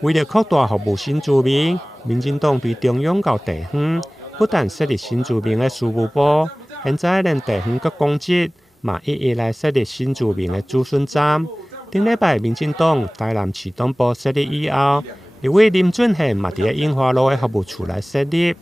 为了扩大服务新住民，民进党对中央到地方不但设立新住民的事务部，现在连地方各公职嘛一一来设立新住民的咨询站。顶礼拜，民进党台南市党部设立以后，立委林俊宪嘛伫印花路的服务处来设立，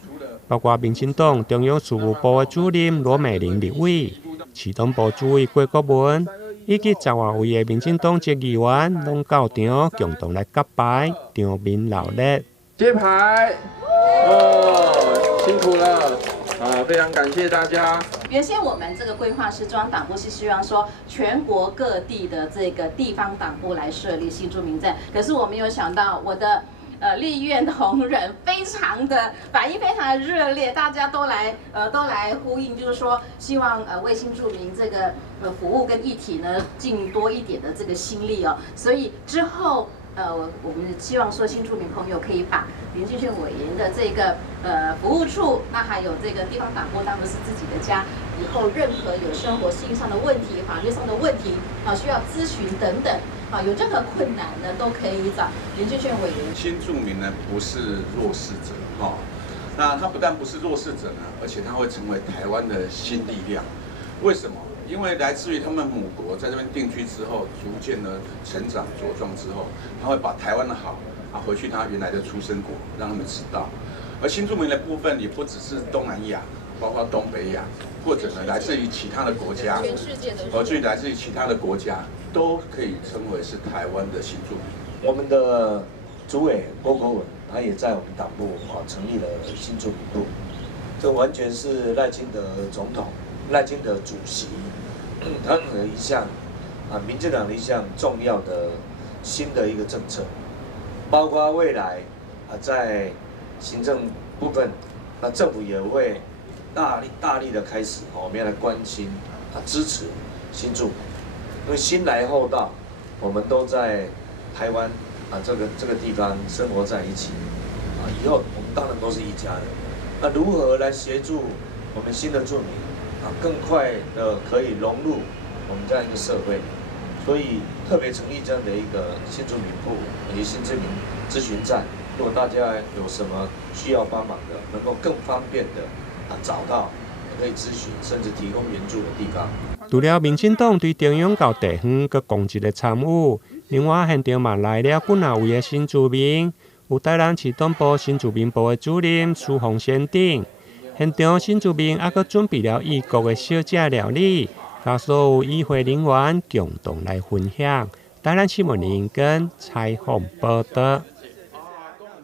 包括民进党中央事务部的主任罗美玲立委、市党部主委郭国文，以及10多位的民进党籍议员，拢到场共同来揭牌，场面热烈。揭牌哦，辛苦了。非常感谢大家。原先我们这个规划是中央党部是希望说全国各地的这个地方党部来设立新住民站，可是我没有想到我的立院同仁非常的反应非常的热烈，大家都来呼应，就是说希望为新住民这个服务跟议题呢尽多一点的这个心力哦，所以之后。我们希望说新住民朋友可以把林俊宪委员的这个服务处，那还有这个地方党部当作是自己的家，以后任何有生活性上的问题、法律上的问题需要咨询等等有任何困难呢，都可以找林俊宪委员。新住民呢不是弱势者那他不但不是弱势者呢，而且他会成为台湾的新力量。为什么？因为来自于他们母国在这边定居之后，逐渐的成长茁壮之后，他会把台湾的好回去他原来的出生国，让他们知道。而新住民的部分也不只是东南亚，包括东北亚，或者呢来自于其他的国家，全世界的，而至于来自于其他的国家，都可以称为是台湾的新住民。我们的主委郭国文，他也在我们党部成立了新住民部，这完全是赖清德总统、赖清德主席。他的一项民进党的一项重要的新的一个政策，包括未来在行政部分，政府也会大力的开始我们要来关心支持新住民，因为新来后到，我们都在台湾这个地方生活在一起以后我们当然都是一家人。那如何来协助我们新的住民？更快的可以融入我们这样一个社会，所以特别成立这样的一个新住民部以及新住民咨询站。如果大家有什么需要帮忙的，能够更方便的找到可以咨询甚至提供援助的地方。除了民进党对中央到地方各公职的参与，另外现场嘛来了几啊位的新住民，有台南市党部新住民部的主任苏宏先等。现场新住民还佫准备了异国的小食料理，甲所有与会人员共同来分享。台南新闻林跟采访报道。